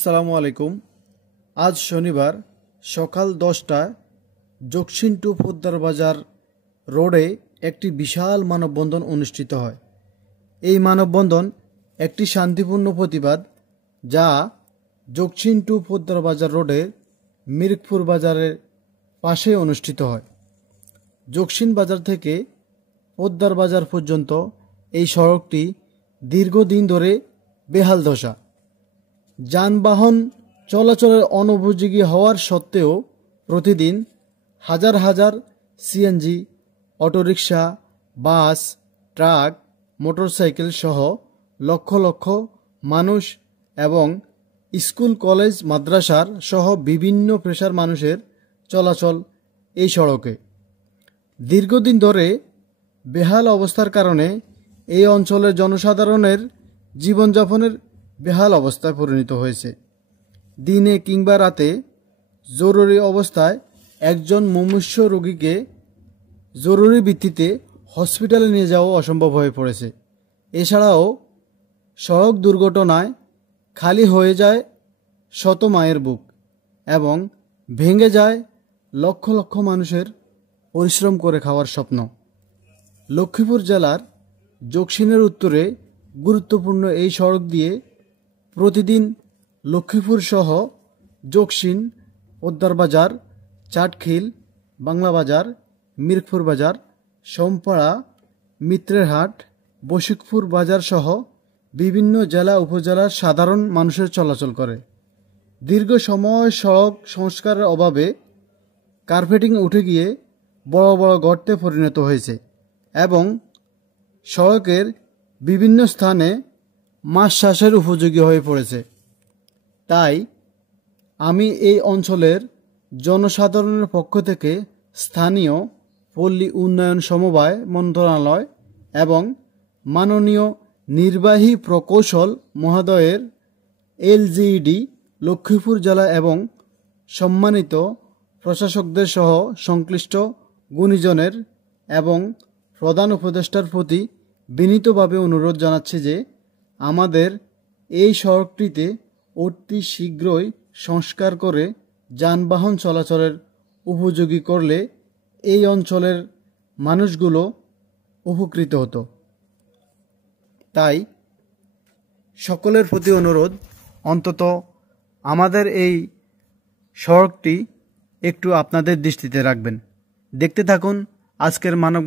আসসালামু আলাইকুম। আজ শনিবার সকাল 10টায় জকসিন টু পোদ্দার বাজার রোডে একটি বিশাল মানববন্ধন অনুষ্ঠিত হয়। এই মানববন্ধন একটি শান্তিপূর্ণ প্রতিবাদ যা জকসিন টু পোদ্দার বাজার রোডের মিরপুর বাজারের পাশে অনুষ্ঠিত হয়। জকসিন বাজার থেকে পোদ্দার বাজার পর্যন্ত এই সড়কটি দীর্ঘদিন ধরে বেহাল দশা। যানবাহন চলাচলের অনুপযোগী হওয়ার সত্ত্বেও প্রতিদিন হাজার হাজার সিএনজি, অটোরিকশা, বাস, ট্রাক, মোটরসাইকেল সহ লক্ষ লক্ষ মানুষ এবং স্কুল, কলেজ, মাদ্রাসার সহ বিভিন্ন পেশার মানুষের চলাচল এই সড়কে। দীর্ঘদিন ধরে বেহাল অবস্থার কারণে এই অঞ্চলের জনসাধারণের জীবনযাপনের বেহাল অবস্থায় পরিণত হয়েছে। দিনে কিংবা রাতে জরুরি অবস্থায় একজন মুমূর্ষু রোগীকে জরুরি ভিত্তিতে হসপিটালে নিয়ে যাওয়া অসম্ভব হয়ে পড়েছে। এছাড়াও সড়ক দুর্ঘটনায় খালি হয়ে যায় শত মায়ের বুক এবং ভেঙে যায় লক্ষ লক্ষ মানুষের পরিশ্রম করে খাওয়ার স্বপ্ন। লক্ষ্মীপুর জেলার জকসিনের উত্তরে গুরুত্বপূর্ণ এই সড়ক দিয়ে প্রতিদিন লক্ষ্মীপুর সহ জকসিন, পোদ্দার বাজার, চাটখিল, বাংলা বাজার, মিরপুর বাজার, সোমপাড়া, মিত্রের হাট, বশিকপুর বাজার সহ বিভিন্ন জেলা উপজেলার সাধারণ মানুষের চলাচল করে। দীর্ঘ সময় সড়ক সংস্কারের অভাবে কার্পেটিং উঠে গিয়ে বড় বড় গর্তে পরিণত হয়েছে এবং সড়কের বিভিন্ন স্থানে মাছ চাষের উপযোগী হয়ে পড়েছে। তাই আমি এই অঞ্চলের জনসাধারণের পক্ষ থেকে স্থানীয় পল্লী উন্নয়ন সমবায় মন্ত্রণালয় এবং মাননীয় নির্বাহী প্রকৌশল মহোদয়ের এলজিইডি লক্ষ্মীপুর জেলা এবং সম্মানিত প্রশাসকদের সহ সংশ্লিষ্ট গুণীজনের এবং প্রধান উপদেষ্টার প্রতি বিনীতভাবে অনুরোধ জানাচ্ছি যে আমাদের এই সড়কটিতে অতি শীঘ্রই সংস্কার করে যানবাহন চলাচলের উপযোগী করলে এই অঞ্চলের মানুষগুলো উপকৃত হতো। তাই সকলের প্রতি অনুরোধ, অন্তত আমাদের এই সড়কটি একটু আপনাদের দৃষ্টিতে রাখবেন। দেখতে থাকুন আজকের মানব